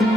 Hello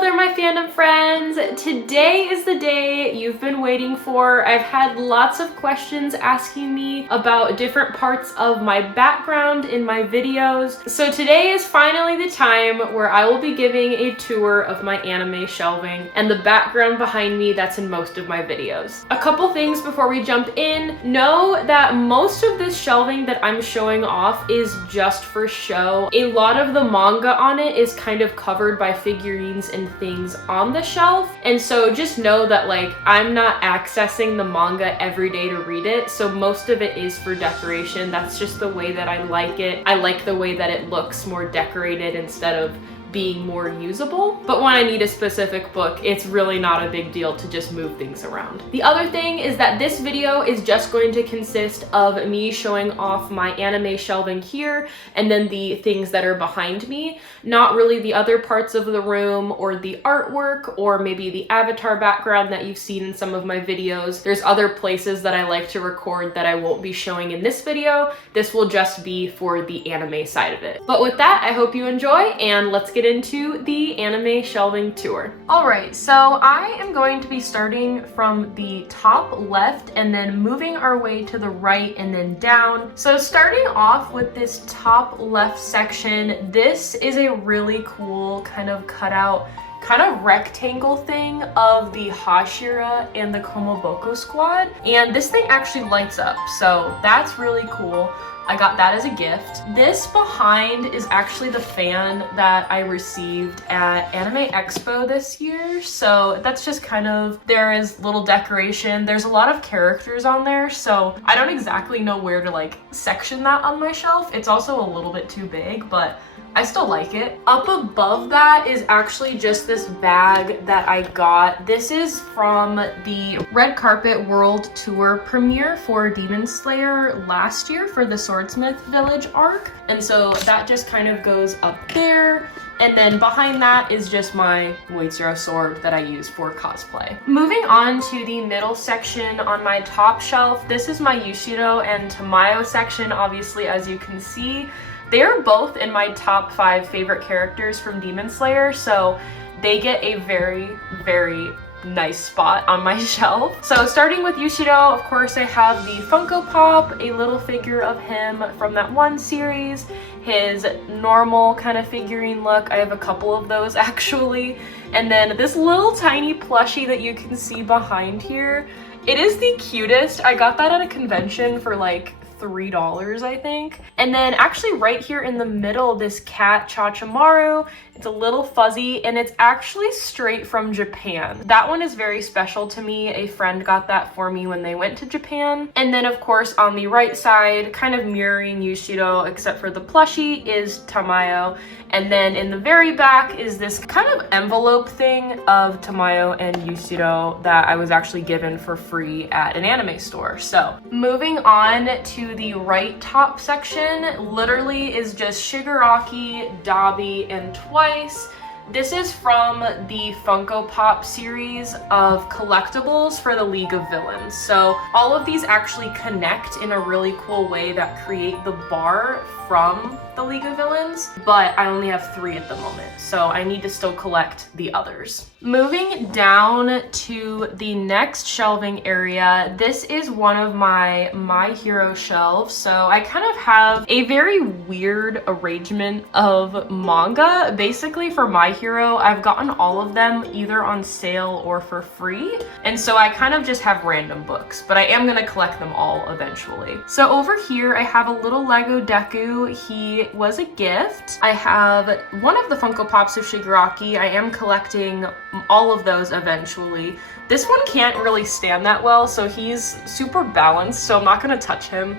there, my fandom friends! Today is the day you've been waiting for. I've had lots of questions asking me about different parts of my background in my videos. So today is finally the time where I will be giving a tour of my anime shelving and the background behind me that's in most of my videos. A couple things before we jump in. Know that most of this shelving that I'm showing off is just for show. A lot of the manga on it is kind of covered by figurines and things on the shelf, and so just know that like I'm not accessing the manga every day to read it, so most of it is for decoration. That's just the way that I like it. I like the way that it looks more decorated instead of being more usable. But when I need a specific book, it's really not a big deal to just move things around. The other thing is that this video is just going to consist of me showing off my anime shelving here and then the things that are behind me, not really the other parts of the room or the artwork or maybe the avatar background that you've seen in some of my videos. There's other places that I like to record that I won't be showing in this video. This will just be for the anime side of it. But with that, I hope you enjoy, and let's get into the anime shelving tour. Alright, so I am going to be starting from the top left and then moving our way to the right and then down. So starting off with this top left section, this is a really cool kind of cutout, kind of rectangle thing of the Hashira and the Komoboko squad. And this thing actually lights up, so that's really cool. I got that as a gift. This behind is actually the fan that I received at Anime Expo this year. So that's just kind of, there is little decoration. There's a lot of characters on there, so I don't exactly know where to like section that on my shelf. It's also a little bit too big, but I still like it. Up above that is actually just this bag that I got. This is from the Red Carpet World Tour premiere for Demon Slayer last year for the Swordsmith Village arc. And so that just kind of goes up there. And then behind that is just my Muichiro sword that I use for cosplay. Moving on to the middle section on my top shelf, this is my Yushiro and Tamayo section, obviously, as you can see. They are both in my top 5 favorite characters from Demon Slayer, so they get a very, very nice spot on my shelf. So starting with Yushiro, of course, I have the Funko Pop, a little figure of him from that one series, his normal kind of figurine look. I have a couple of those actually. And then this little tiny plushie that you can see behind here. It is the cutest. I got that at a convention for like $3, I think. And then actually right here in the middle, this cat Chachamaru. It's a little fuzzy and it's actually straight from Japan. That one is very special to me. A friend got that for me when they went to Japan. And then of course on the right side, kind of mirroring Yushiro except for the plushie, is Tamayo. And then in the very back is this kind of envelope thing of Tamayo and Yushiro that I was actually given for free at an anime store. So moving on to the right top section, literally is just Shigaraki, Dabi, and Twice. This is from the Funko Pop series of collectibles for the League of Villains. So all of these actually connect in a really cool way that create the bar from the League of Villains, but I only have 3 at the moment, so I need to still collect the others. Moving down to the next shelving area, this is one of my My Hero shelves. So I kind of have a very weird arrangement of manga. Basically for My Hero, I've gotten all of them either on sale or for free, and so I kind of just have random books, but I am gonna collect them all eventually. So over here I have a little Lego Deku. He was a gift. I have one of the Funko Pops of Shigaraki. I am collecting all of those eventually. This one can't really stand that well, so he's super balanced, so I'm not gonna touch him.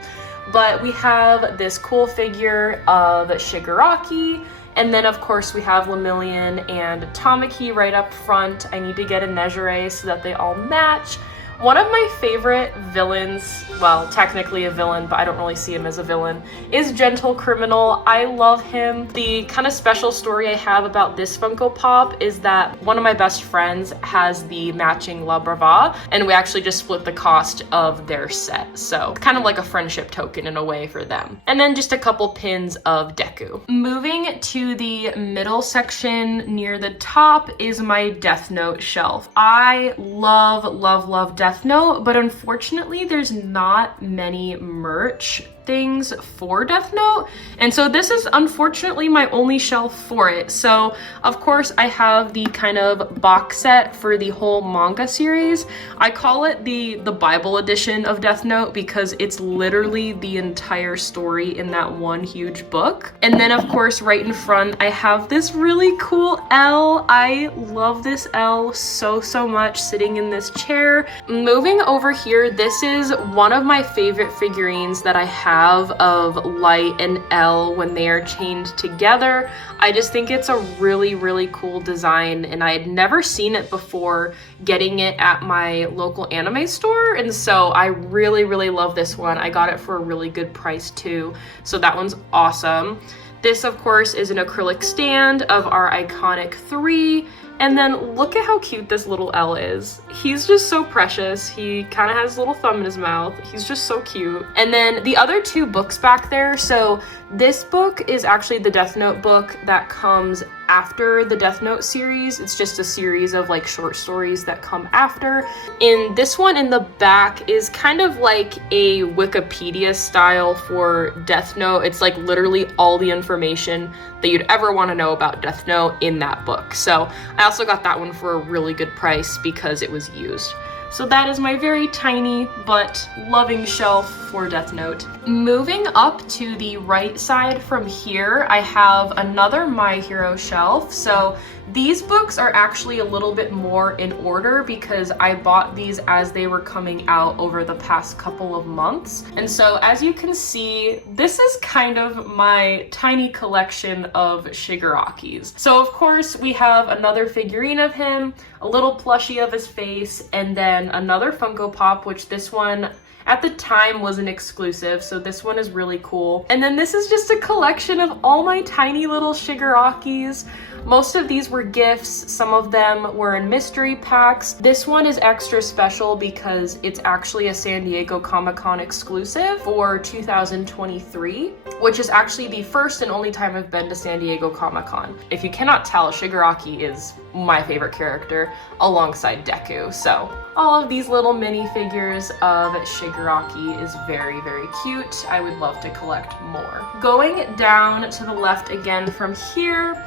But we have this cool figure of Shigaraki, and then of course we have Lemillion and Tamaki right up front. I need to get a Nejire so that they all match. One of my favorite villains, well, technically a villain, but I don't really see him as a villain, is Gentle Criminal. I love him. The kind of special story I have about this Funko Pop is that one of my best friends has the matching La Brava, and we actually just split the cost of their set. So kind of like a friendship token in a way for them. And then just a couple pins of Deku. Moving to the middle section near the top is my Death Note shelf. I love, love, love Death Note, but unfortunately there's not many merch things for Death Note, and so this is unfortunately my only shelf for it. So of course I have the kind of box set for the whole manga series. I call it the Bible edition of Death Note because it's literally the entire story in that one huge book. And then of course right in front I have this really cool L. I love this L so much, sitting in this chair. Moving over here, this is one of my favorite figurines that I have of Light and L when they are chained together. I just think it's a really cool design, and I had never seen it before getting it at my local anime store, and so I really love this one. I got it for a really good price too, so that one's awesome. This of course is an acrylic stand of our iconic 3. And then look at how cute this little L is. He's just so precious. He kind of has a little thumb in his mouth. He's just so cute. And then the other 2 books back there. So this book is actually the Death Note book that comes after the Death Note series. It's just a series of like short stories that come after. And this one in the back is kind of like a Wikipedia style for Death Note. It's like literally all the information that you'd ever want to know about Death Note in that book. So I also got that one for a really good price because it was used. So that is my very tiny but loving shelf for Death Note. Moving up to the right side from here, I have another My Hero shelf. So these books are actually a little bit more in order because I bought these as they were coming out over the past couple of months. And so as you can see, this is kind of my tiny collection of Shigarakis. So of course we have another figurine of him, a little plushie of his face, and then another Funko Pop, which this one at the time was an exclusive, so this one is really cool. And then this is just a collection of all my tiny little Shigarakis. Most of these were gifts, some of them were in mystery packs. This one is extra special because it's actually a San Diego Comic-Con exclusive for 2023, which is actually the first and only time I've been to San Diego Comic-Con. If you cannot tell, Shigaraki is my favorite character alongside Deku. So all of these little mini figures of Shigaraki is very cute. I would love to collect more. Going down to the left again from here,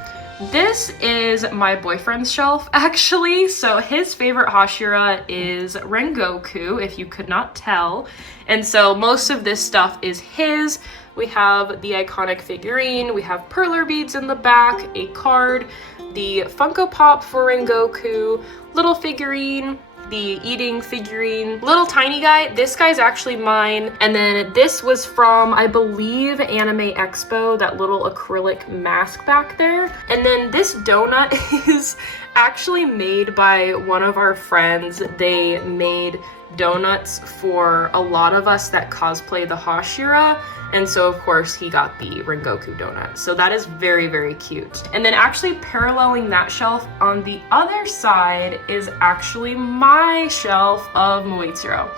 this is my boyfriend's shelf actually. So his favorite Hashira is Rengoku, if you could not tell. And so most of this stuff is his. We have the iconic figurine, we have perler beads in the back, a card, the Funko Pop for Rengoku, little figurine, the eating figurine, little tiny guy. This guy's actually mine. And then this was from, I believe, Anime Expo, that little acrylic mask back there. And then this donut is actually made by one of our friends. They made donuts for a lot of us that cosplay the Hashira. And so of course he got the Rengoku donut. So that is very cute. And then actually paralleling that shelf on the other side is actually my shelf of Muichiro.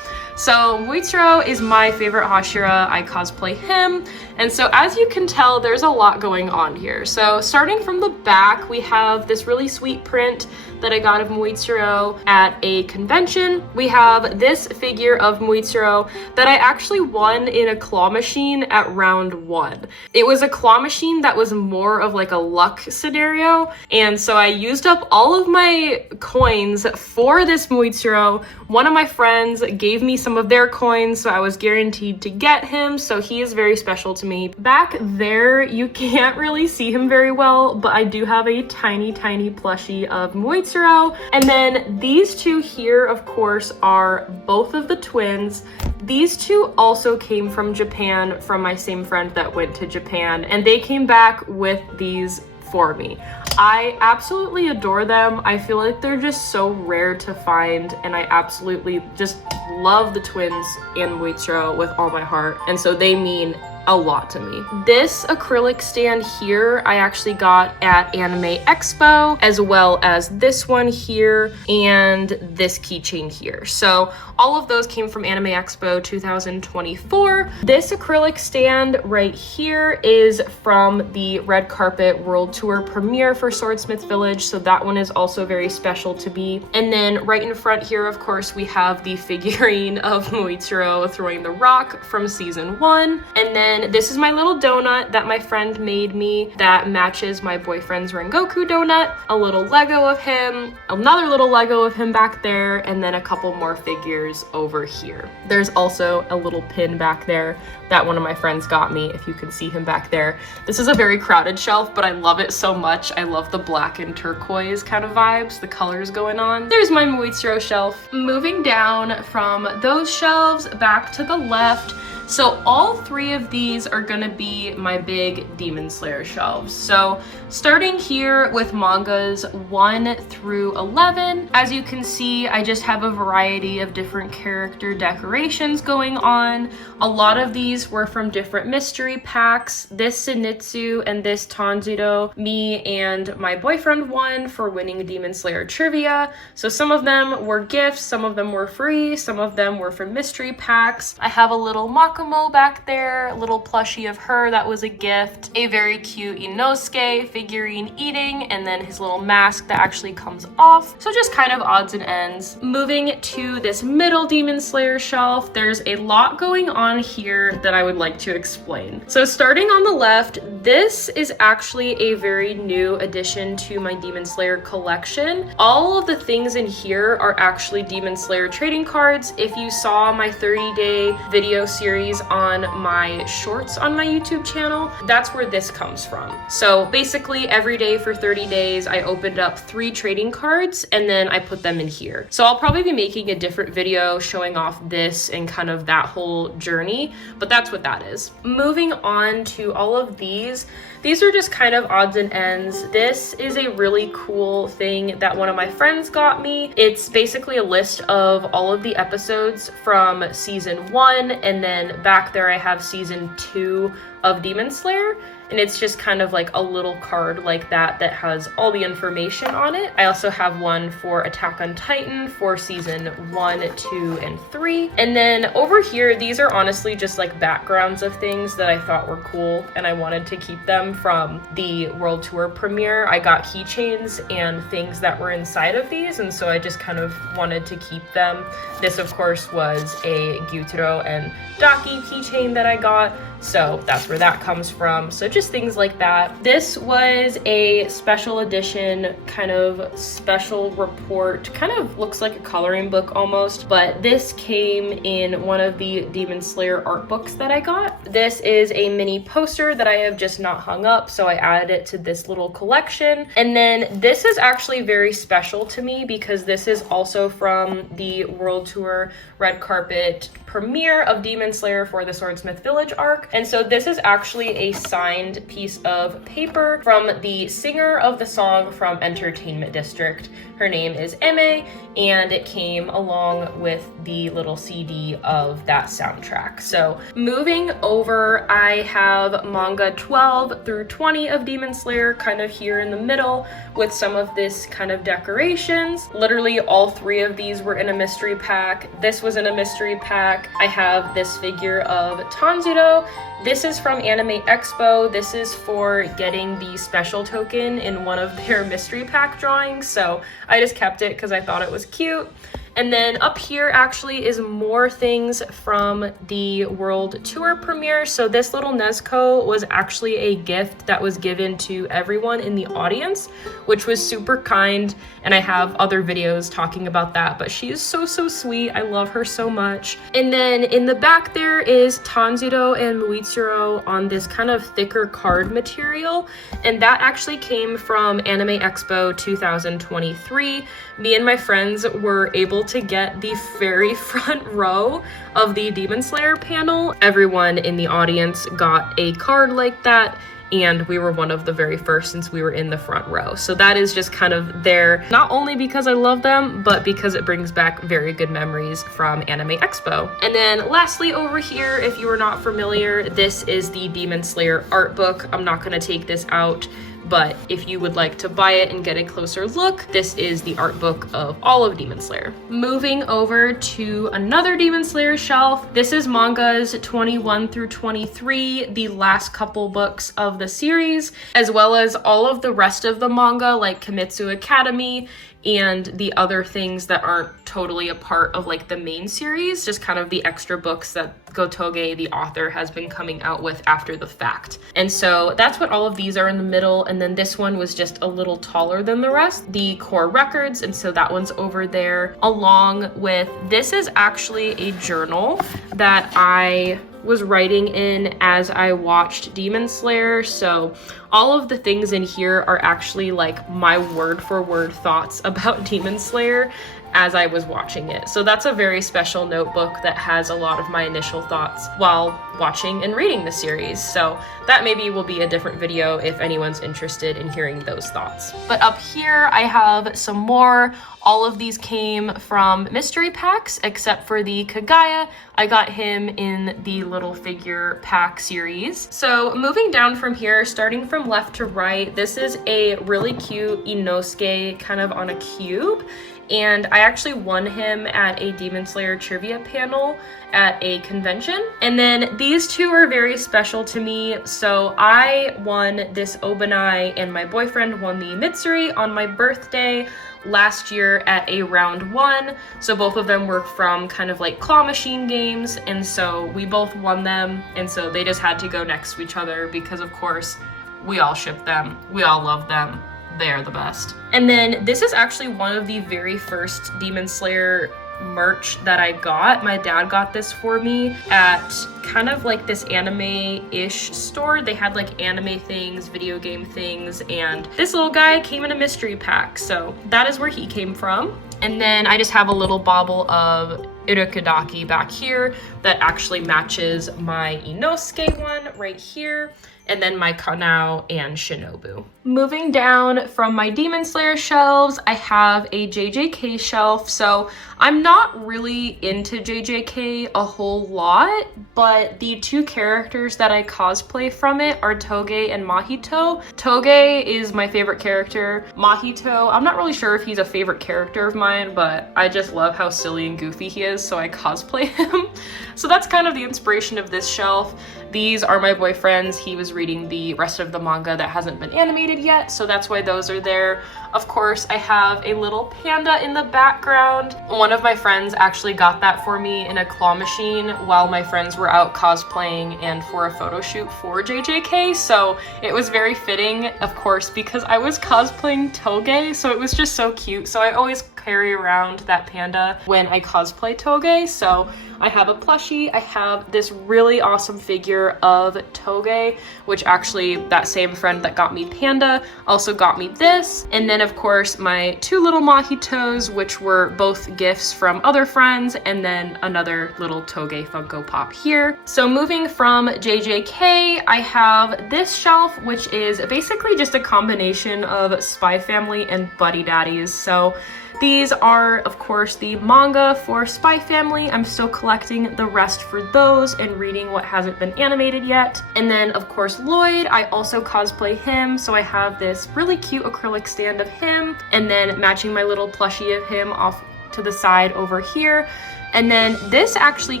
So Muichiro is my favorite Hashira. I cosplay him. And so as you can tell, there's a lot going on here. So starting from the back, we have this really sweet print that I got of Muichiro at a convention. We have this figure of Muichiro that I actually won in a claw machine at round 1. It was a claw machine that was more of like a luck scenario. And so I used up all of my coins for this Muichiro. One of my friends gave me some of their coins, so I was guaranteed to get him. So he is very special to me. Back there, you can't really see him very well, but I do have a tiny plushie of Muichiro. And then these two here, of course, are both of the twins. These two also came from Japan, from my same friend that went to Japan, and they came back with these for me. I absolutely adore them. I feel like they're just so rare to find, and I absolutely just love the twins and Muichiro with all my heart, and so they mean a lot to me. This acrylic stand here I actually got at Anime Expo, as well as this one here and this keychain here. So all of those came from Anime Expo 2024. This acrylic stand right here is from the Red Carpet World Tour premiere for Swordsmith Village, so that one is also very special to me. And then right in front here, of course, we have the figurine of Muichiro throwing the rock from season 1. And then this is my little donut that my friend made me that matches my boyfriend's Rengoku donut. A little Lego of him, another little Lego of him back there, and then a couple more figures over here. There's also a little pin back there that one of my friends got me, if you can see him back there. This is a very crowded shelf, but I love it so much. I love the black and turquoise kind of vibes, the colors going on. There's my Muichiro shelf. Moving down from those shelves back to the left, so all three of these are gonna be my big Demon Slayer shelves. So starting here with mangas 1 through 11, as you can see, I just have a variety of different character decorations going on. A lot of these were from different mystery packs. This Zenitsu and this Tanjiro, me and my boyfriend won for winning Demon Slayer trivia. So some of them were gifts, some of them were free, some of them were from mystery packs. I have a little Makumo back there, a little plushie of her that was a gift, a very cute Inosuke figurine eating, and then his little mask that actually comes off. So just kind of odds and ends. Moving to this middle Demon Slayer shelf, there's a lot going on here that I would like to explain. So starting on the left, this is actually a very new addition to my Demon Slayer collection. All of the things in here are actually Demon Slayer trading cards. If you saw my 30-day video series on my shorts on my YouTube channel, that's where this comes from. So basically every day for 30 days, I opened up 3 trading cards and then I put them in here. So I'll probably be making a different video showing off this and kind of that whole journey, but that's what that is. Moving on to all of these are just kind of odds and ends. This is a really cool thing that one of my friends got me. It's basically a list of all of the episodes from season 1, and then back there I have season 2 of Demon Slayer. And it's just kind of like a little card like that that has all the information on it. I also have one for Attack on Titan for season 1, 2, and 3. And then over here, these are honestly just like backgrounds of things that I thought were cool and I wanted to keep them from the World Tour premiere. I got keychains and things that were inside of these, and so I just kind of wanted to keep them. This of course was a Gyutaro and Daki keychain that I got, so that's where that comes from. So just things like that. This was a special edition, kind of special report, kind of looks like a coloring book almost, but this came in one of the Demon Slayer art books that I got. This is a mini poster that I have just not hung up, so I added it to this little collection. And then this is actually very special to me because this is also from the World Tour Red Carpet premiere of Demon Slayer for the Swordsmith Village arc. And so this is actually a signed piece of paper from the singer of the song from Entertainment District. Her name is Eme, and it came along with the little CD of that soundtrack. So moving over, I have manga 12 through 20 of Demon Slayer kind of here in the middle with some of this kind of decorations. Literally all 3 of these were in a mystery pack. This was in a mystery pack. I have this figure of Tanjiro. This is from Anime Expo. This is for getting the special token in one of their mystery pack drawings, so I just kept it because I thought it was cute. And then up here actually is more things from the World Tour premiere. So this little Nezuko was actually a gift that was given to everyone in the audience, which was super kind. And I have other videos talking about that, but she is so sweet. I love her so much. And then in the back there is Tanjiro and Muichiro on this kind of thicker card material. And that actually came from Anime Expo 2023. Me and my friends were able to get the very front row of the Demon Slayer panel. Everyone in the audience got a card like that, and we were one of the very first since we were in the front row. So that is just kind of there, not only because I love them, but because it brings back very good memories from Anime Expo. And then lastly over here, if you are not familiar, this is the Demon Slayer art book. I'm not gonna take this out, but if you would like to buy it and get a closer look, this is the art book of all of Demon Slayer. Moving over to another Demon Slayer shelf, this is mangas 21 through 23, the last couple books of the series, as well as all of the rest of the manga like Kimetsu Academy and the other things that aren't totally a part of like the main series, just kind of the extra books that Gotoge, the author, has been coming out with after the fact. And so that's what all of these are in the middle, and then this one was just a little taller than the rest, the core records, and so that one's over there, along with, this is actually a journal that I was writing in as I watched Demon Slayer. So all of the things in here are actually like my word for word thoughts about Demon Slayer as I was watching it. So that's a very special notebook that has a lot of my initial thoughts while watching and reading the series. So that maybe will be a different video if anyone's interested in hearing those thoughts. But up here I have some more. All of these came from mystery packs except for the Kagaya. I got him in the little figure pack series. So moving down from here, starting from left to right, this is a really cute Inosuke kind of on a cube. And I actually won him at a Demon Slayer trivia panel at a convention. And then these two are very special to me. So I won this Obanai and my boyfriend won the Mitsuri on my birthday last year at a round 1. So both of them were from kind of like claw machine games. And so we both won them. And so they just had to go next to each other because of course we all ship them. We all love them. They are the best. And then this is actually one of the very first Demon Slayer merch that I got. My dad got this for me at kind of like this anime-ish store. They had like anime things, video game things, and this little guy came in a mystery pack. So that is where he came from. And then I just have a little bauble of Irukudaki back here that actually matches my Inosuke one right here, and then my Kanao and Shinobu. Moving down from my Demon Slayer shelves, I have a JJK shelf. So I'm not really into JJK a whole lot, but the two characters that I cosplay from it are Toge and Mahito. Toge is my favorite character. Mahito, I'm not really sure if he's a favorite character of mine, but I just love how silly and goofy he is, so I cosplay him. So that's kind of the inspiration of this shelf. These are my boyfriend's. He was reading the rest of the manga that hasn't been animated yet, so that's why those are there. Of course, I have a little panda in the background. One of my friends actually got that for me in a claw machine while my friends were out cosplaying and for a photo shoot for JJK, so it was very fitting, of course, because I was cosplaying Toge, so it was just so cute. So I always carry around that panda when I cosplay Toge. So I have a plushie. I have this really awesome figure of Toge, which actually that same friend that got me Panda also got me this. And then of course my two little Mahitos, which were both gifts from other friends, and then another little Toge Funko Pop here. So moving from JJK, I have this shelf, which is basically just a combination of Spy Family and Buddy Daddies. So these are, of course, the manga for Spy Family. I'm still collecting the rest for those and reading what hasn't been animated yet. And then, of course, Lloyd, I also cosplay him. So I have this really cute acrylic stand of him, and then matching my little plushie of him off to the side over here. And then this actually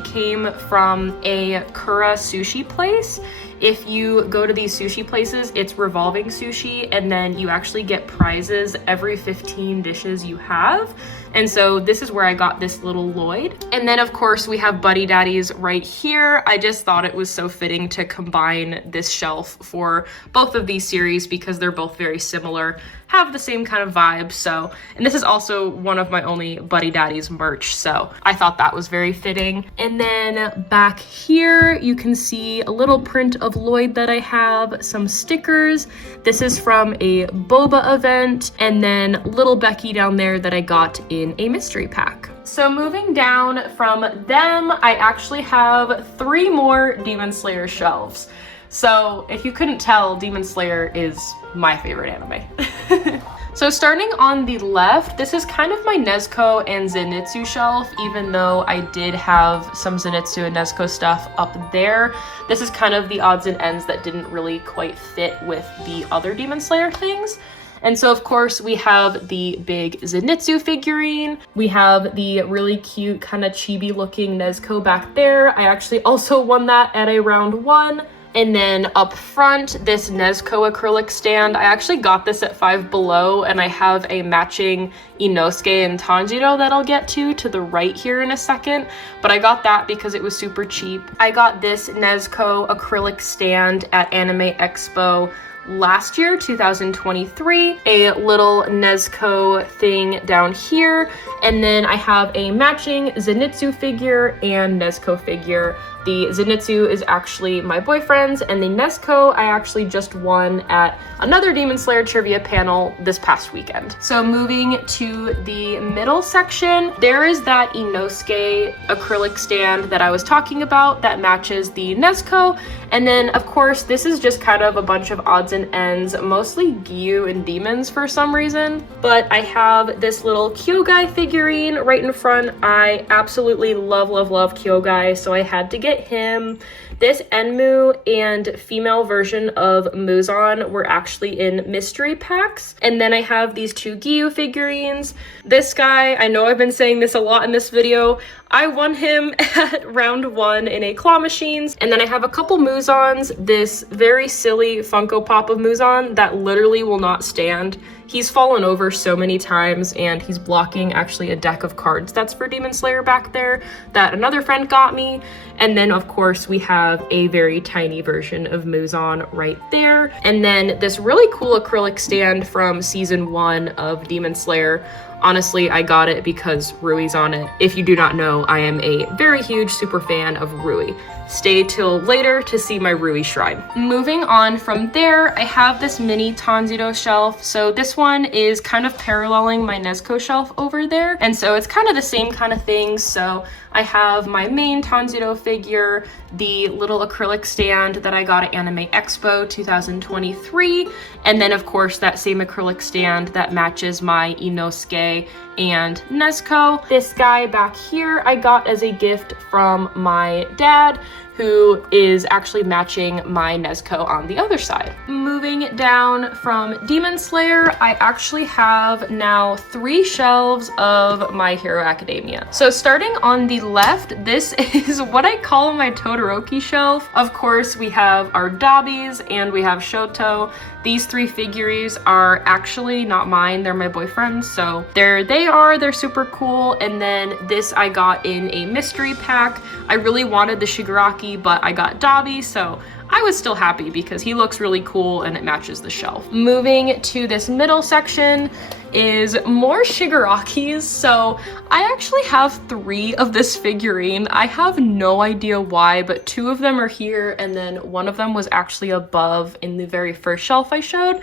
came from a Kura sushi place. If you go to these sushi places, it's revolving sushi, and then you actually get prizes every 15 dishes you have. And so this is where I got this little Lloyd. And then of course we have Buddy Daddies right here. I just thought it was so fitting to combine this shelf for both of these series because they're both very similar, have the same kind of vibe. So, and this is also one of my only Buddy Daddies merch, so I thought that was very fitting. And then back here you can see a little print of Lloyd that I have, some stickers. This is from a boba event, and then little Becky down there that I got in a mystery pack. So moving down from them, I actually have 3 more Demon Slayer shelves. So if you couldn't tell, Demon Slayer is my favorite anime. So starting on the left, this is kind of my Nezuko and Zenitsu shelf, even though I did have some Zenitsu and Nezuko stuff up there. This is kind of the odds and ends that didn't really quite fit with the other Demon Slayer things. And so of course we have the big Zenitsu figurine. We have the really cute kind of chibi looking Nezuko back there. I actually also won that at a round 1. And then up front, this Nezuko acrylic stand. I actually got this at Five Below, and I have a matching Inosuke and Tanjiro that I'll get to the right here in a second. But I got that because it was super cheap. I got this Nezuko acrylic stand at Anime Expo last year, 2023, a little Nezuko thing down here, and then I have a matching Zenitsu figure and Nezuko figure. The Zenitsu is actually my boyfriend's, and the Nezuko I actually just won at another Demon Slayer trivia panel this past weekend. So moving to the middle section, there is that Inosuke acrylic stand that I was talking about that matches the Nezuko. And then of course, this is just kind of a bunch of odds and ends, mostly Gyu and demons for some reason. But I have this little Kyogai figurine right in front. I absolutely love Kyogai, so I had to get him. This Enmu and female version of Muzan were actually in mystery packs. And then I have these two Gyu figurines. This guy, I know I've been saying this a lot in this video, I won him at round 1 in a claw machines. And then I have a couple Muzans, this very silly Funko Pop of Muzan that literally will not stand. He's fallen over so many times, and he's blocking actually a deck of cards that's for Demon Slayer back there that another friend got me. And then of course we have a very tiny version of Muzan right there. And then this really cool acrylic stand from season 1 of Demon Slayer. Honestly, I got it because Rui's on it. If you do not know, I am a very huge super fan of Rui. Stay till later to see my Rui shrine. Moving on from there, I have this mini Tanjiro shelf. So this one is kind of paralleling my Nezuko shelf over there. And so it's kind of the same kind of thing. So I have my main Tanjiro figure, the little acrylic stand that I got at Anime Expo 2023, and then of course that same acrylic stand that matches my Inosuke and Nezuko. This guy back here I got as a gift from my dad, who is actually matching my Nezuko on the other side. Moving down from Demon Slayer, I actually have now 3 shelves of My Hero Academia. So starting on the left, this is what I call my Todoroki shelf. Of course, we have our Daddies and we have Shoto. These 3 figures are actually not mine, they're my boyfriend's, so there they are, they're super cool. And then this I got in a mystery pack. I really wanted the Shigaraki, but I got Dabi, so I was still happy because he looks really cool and it matches the shelf. Moving to this middle section is more Shigarakis. So I actually have 3 of this figurine. I have no idea why, but 2 of them are here and then one of them was actually above in the very first shelf I showed.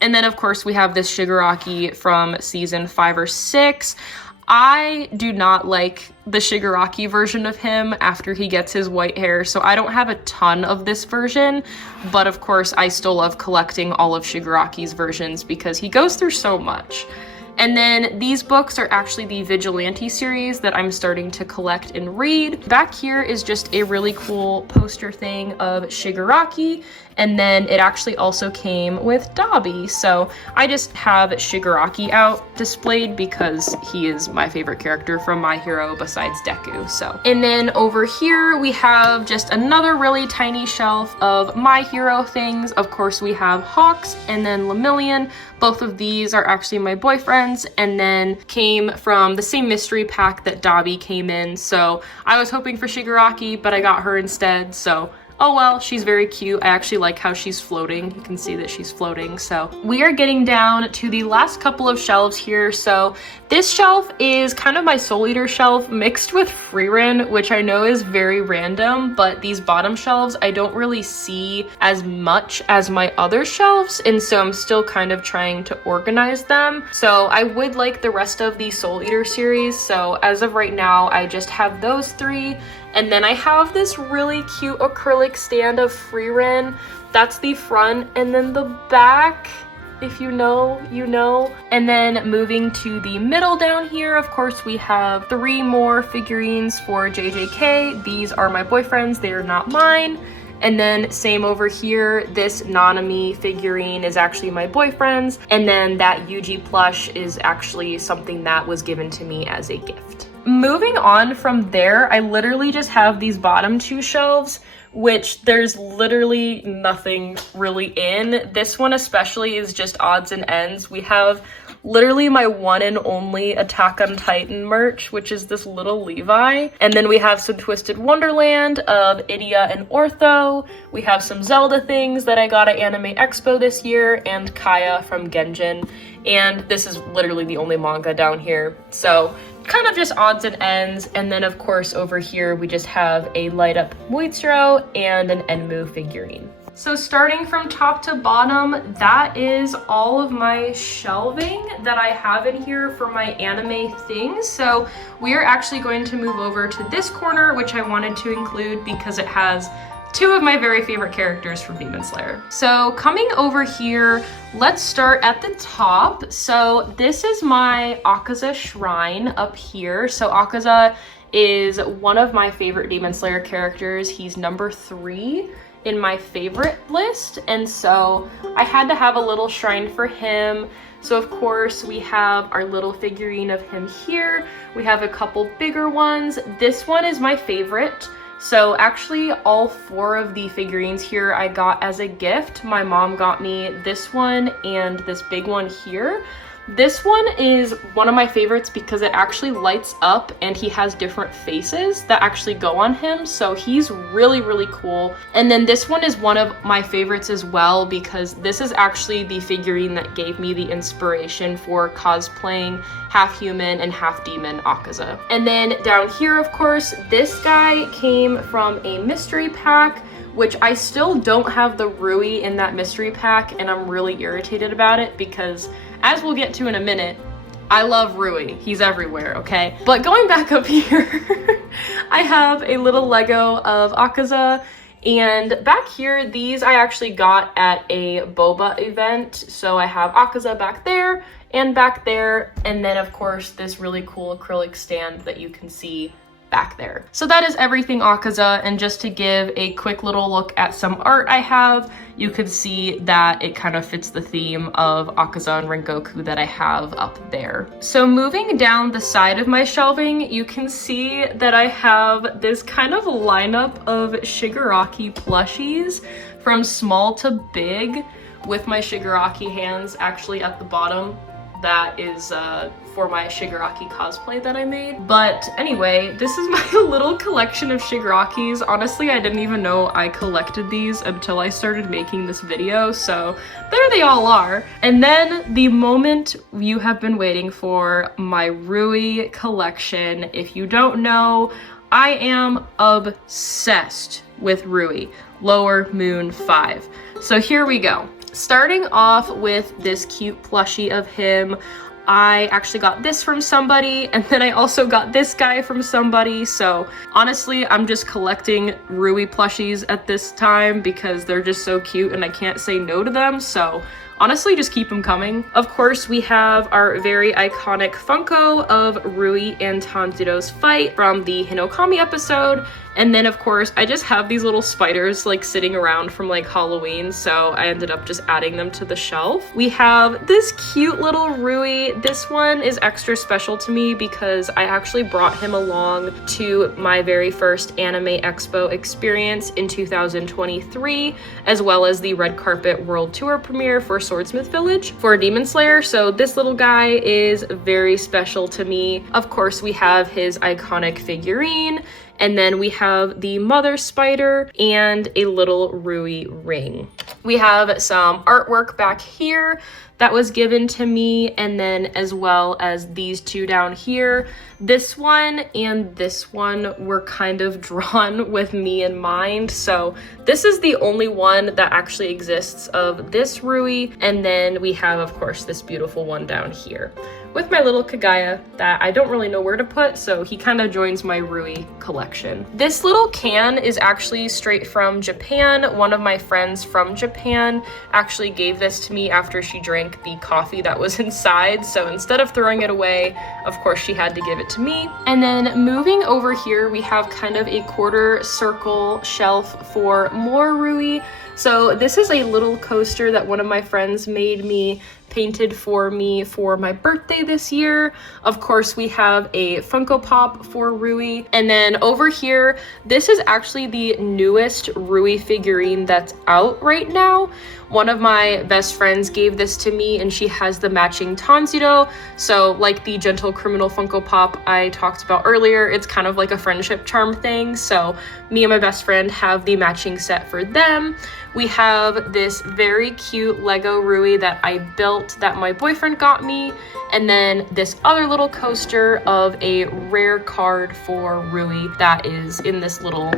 And then of course we have this Shigaraki from season 5 or 6. I do not like the Shigaraki version of him after he gets his white hair, so I don't have a ton of this version, but of course I still love collecting all of Shigaraki's versions because he goes through so much. And then these books are actually the Vigilante series that I'm starting to collect and read. Back here is just a really cool poster thing of Shigaraki, and then it actually also came with Dabi. So I just have Shigaraki out displayed because he is my favorite character from My Hero besides Deku. So, and then over here we have just another really tiny shelf of My Hero things. Of course we have Hawks and then Lemillion. Both of these are actually my boyfriend's and then came from the same mystery pack that Dabi came in. So I was hoping for Shigaraki, but I got her instead. So oh well, she's very cute. I actually like how she's floating. You can see that she's floating. So we are getting down to the last couple of shelves here. So this shelf is kind of my Soul Eater shelf mixed with Frieren, which I know is very random, but these bottom shelves I don't really see as much as my other shelves, and so I'm still kind of trying to organize them. So I would like the rest of the Soul Eater series. So as of right now, I just have those 3. And then I have this really cute acrylic stand of Frieren. That's the front, and then the back, if you know, you know. And then moving to the middle down here, of course, we have 3 more figurines for JJK. These are my boyfriend's, they are not mine. And then same over here, this Nanami figurine is actually my boyfriend's. And then that Yuji plush is actually something that was given to me as a gift. Moving on from there, I literally just have these bottom 2 shelves, which there's literally nothing really in. This one especially is just odds and ends. We have literally my one and only Attack on Titan merch, which is this little Levi. And then we have some Twisted Wonderland of Idia and Ortho. We have some Zelda things that I got at Anime Expo this year, and Kaya from Genjin. And this is literally the only manga down here. So kind of just odds and ends. And then of course over here we just have a light up Muichiro and an Enmu figurine. So starting from top to bottom, that is all of my shelving that I have in here for my anime things. So we are actually going to move over to this corner, which I wanted to include because it has 2 of my very favorite characters from Demon Slayer. So coming over here, let's start at the top. So this is my Akaza shrine up here. So Akaza is one of my favorite Demon Slayer characters. He's number 3 in my favorite list, and so I had to have a little shrine for him. So of course we have our little figurine of him here. We have a couple bigger ones. This one is my favorite. So actually all 4 of the figurines here I got as a gift. My mom got me this one and this big one here. This one is one of my favorites because it actually lights up and he has different faces that actually go on him. So he's really, really cool. And then this one is one of my favorites as well because this is actually the figurine that gave me the inspiration for cosplaying half human and half demon Akaza. And then down here, of course, this guy came from a mystery pack, which I still don't have the Rui in that mystery pack, and I'm really irritated about it because, as we'll get to in a minute, I love Rui. He's everywhere, okay? But going back up here, I have a little Lego of Akaza, and back here, these I actually got at a boba event. So I have Akaza back there, and then of course this really cool acrylic stand that you can see back there. So that is everything Akaza, and just to give a quick little look at some art I have, you can see that it kind of fits the theme of Akaza and Rengoku that I have up there. So moving down the side of my shelving, you can see that I have this kind of lineup of Shigaraki plushies from small to big, with my Shigaraki hands actually at the bottom. That is for my Shigaraki cosplay that I made. But anyway, this is my little collection of Shigarakis. Honestly, I didn't even know I collected these until I started making this video, so there they all are. And then the moment you have been waiting for, my Rui collection. If you don't know, I am obsessed with Rui, Lower Moon 5. So here we go. Starting off with this cute plushie of him. I actually got this from somebody, and then I also got this guy from somebody. So honestly, I'm just collecting Rui plushies at this time because they're just so cute and I can't say no to them. So honestly, just keep them coming. Of course, we have our very iconic Funko of Rui and Tanjiro's fight from the Hinokami episode. And then of course, I just have these little spiders like sitting around from like Halloween, so I ended up just adding them to the shelf. We have this cute little Rui. This one is extra special to me because I actually brought him along to my very first Anime Expo experience in 2023, as well as the Red Carpet World Tour premiere for Swordsmith Village for Demon Slayer. So this little guy is very special to me. Of course, we have his iconic figurine, and then we have the mother spider and a little Rui ring. We have some artwork back here that was given to me, and then as well as these 2 down here. This one and this one were kind of drawn with me in mind. So this is the only one that actually exists of this Rui. And then we have, of course, this beautiful one down here. with my little Kagaya that I don't really know where to put, so he kind of joins my Rui collection. This little can is actually straight from Japan. One of my friends from Japan actually gave this to me after she drank the coffee that was inside, so instead of throwing it away, of course she had to give it to me. And then moving over here, we have kind of a quarter circle shelf for more Rui. So this is a little coaster that one of my friends made me, painted for me for my birthday this year. Of course, we have a Funko Pop for Rui. And then over here, this is actually the newest Rui figurine that's out right now. One of my best friends gave this to me and she has the matching Tanjiro. So like the Gentle Criminal Funko Pop I talked about earlier, it's kind of like a friendship charm thing. So me and my best friend have the matching set for them. We have this very cute Lego Rui that I built that my boyfriend got me. And then this other little coaster of a rare card for Rui that is in this little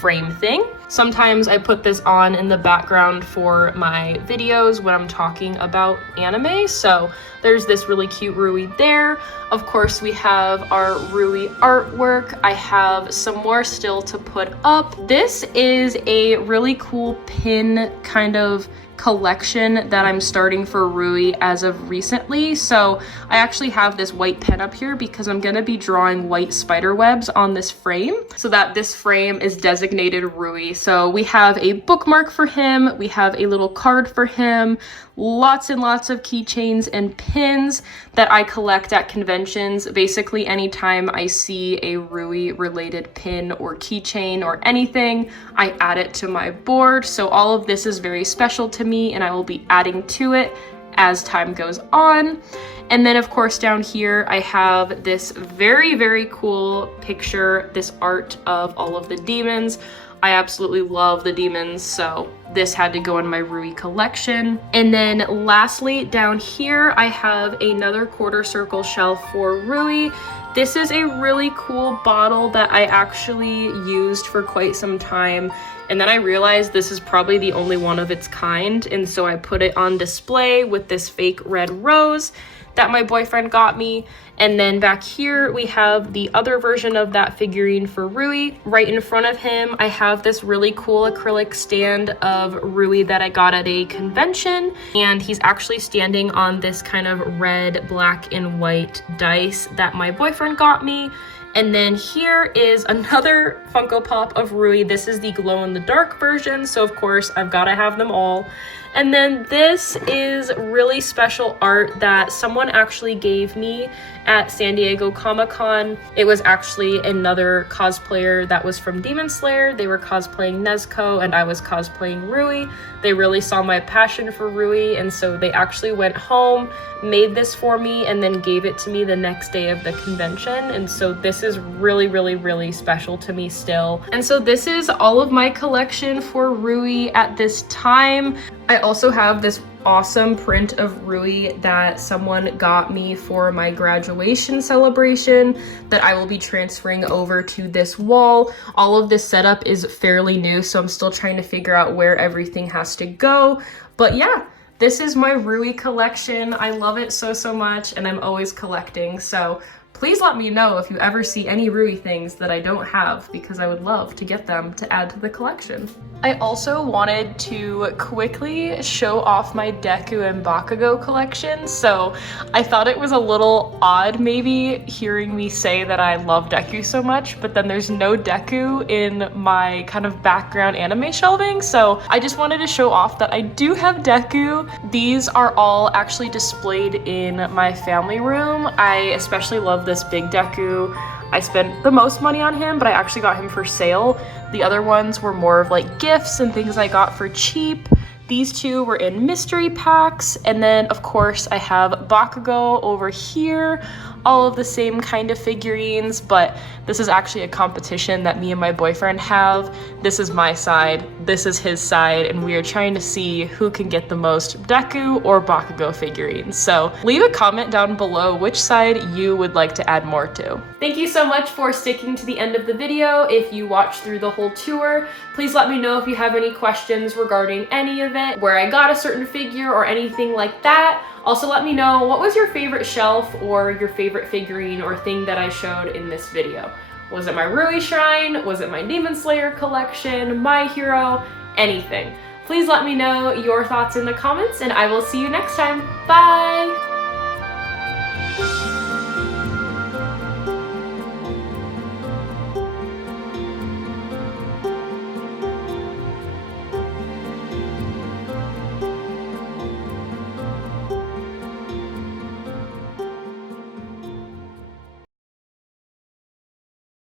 frame thing. Sometimes I put this on in the background for my videos when I'm talking about anime. So there's this really cute Rui there. Of course, we have our Rui artwork. I have some more still to put up. This is a really cool pin kind of collection that I'm starting for Rui as of recently. So I actually have this white pen up here because I'm gonna be drawing white spider webs on this frame so that this frame is designated Rui. So we have a bookmark for him, we have a little card for him, lots and lots of keychains and pins that I collect at conventions. Basically, anytime I see a Rui related pin or keychain or anything, I add it to my board. So all of this is very special to me and I will be adding to it as time goes on. And then of course down here I have this very, very cool picture, this art of all of the demons. I absolutely love the demons, so this had to go in my Rui collection. And then lastly, down here, I have another quarter circle shelf for Rui. This is a really cool bottle that I actually used for quite some time. And then I realized this is probably the only one of its kind. And so I put it on display with this fake red rose that my boyfriend got me. And then back here, we have the other version of that figurine for Rui. Right in front of him, I have this really cool acrylic stand of Rui that I got at a convention. And he's actually standing on this kind of red, black, and white dice that my boyfriend got me. And then here is another Funko Pop of Rui. This is the glow-in-the-dark version, so of course I've got to have them all. And then this is really special art that someone actually gave me at San Diego Comic-Con. It was actually another cosplayer that was from Demon Slayer. They were cosplaying Nezuko and I was cosplaying Rui. They really saw my passion for Rui, and so they actually went home, made this for me, and then gave it to me the next day of the convention. And so this is really, really, really special to me still. And so this is all of my collection for Rui at this time. I also have this awesome print of Rui that someone got me for my graduation celebration that I will be transferring over to this wall. All of this setup is fairly new, so I'm still trying to figure out where everything has to go. But yeah, this is my Rui collection. I love it so, so much, and I'm always collecting. So please let me know if you ever see any Rui things that I don't have, because I would love to get them to add to the collection. I also wanted to quickly show off my Deku and Bakugo collection. So I thought it was a little odd maybe hearing me say that I love Deku so much, but then there's no Deku in my kind of background anime shelving. So I just wanted to show off that I do have Deku. These are all actually displayed in my family room. I especially love this big Deku. I spent the most money on him, but I actually got him for sale. The other ones were more of like gifts and things I got for cheap. These two were in mystery packs. And then of course I have Bakugo over here, all of the same kind of figurines, but this is actually a competition that me and my boyfriend have. This is my side, this is his side, and we are trying to see who can get the most Deku or Bakugo figurines. So leave a comment down below which side you would like to add more to. Thank you so much for sticking to the end of the video. If you watched through the whole tour, please let me know if you have any questions regarding any of it, where I got a certain figure or anything like that. Also, let me know, what was your favorite shelf or your favorite figurine or thing that I showed in this video? Was it my Rui shrine? Was it my Demon Slayer collection? My hero? Anything. Please let me know your thoughts in the comments, and I will see you next time. Bye!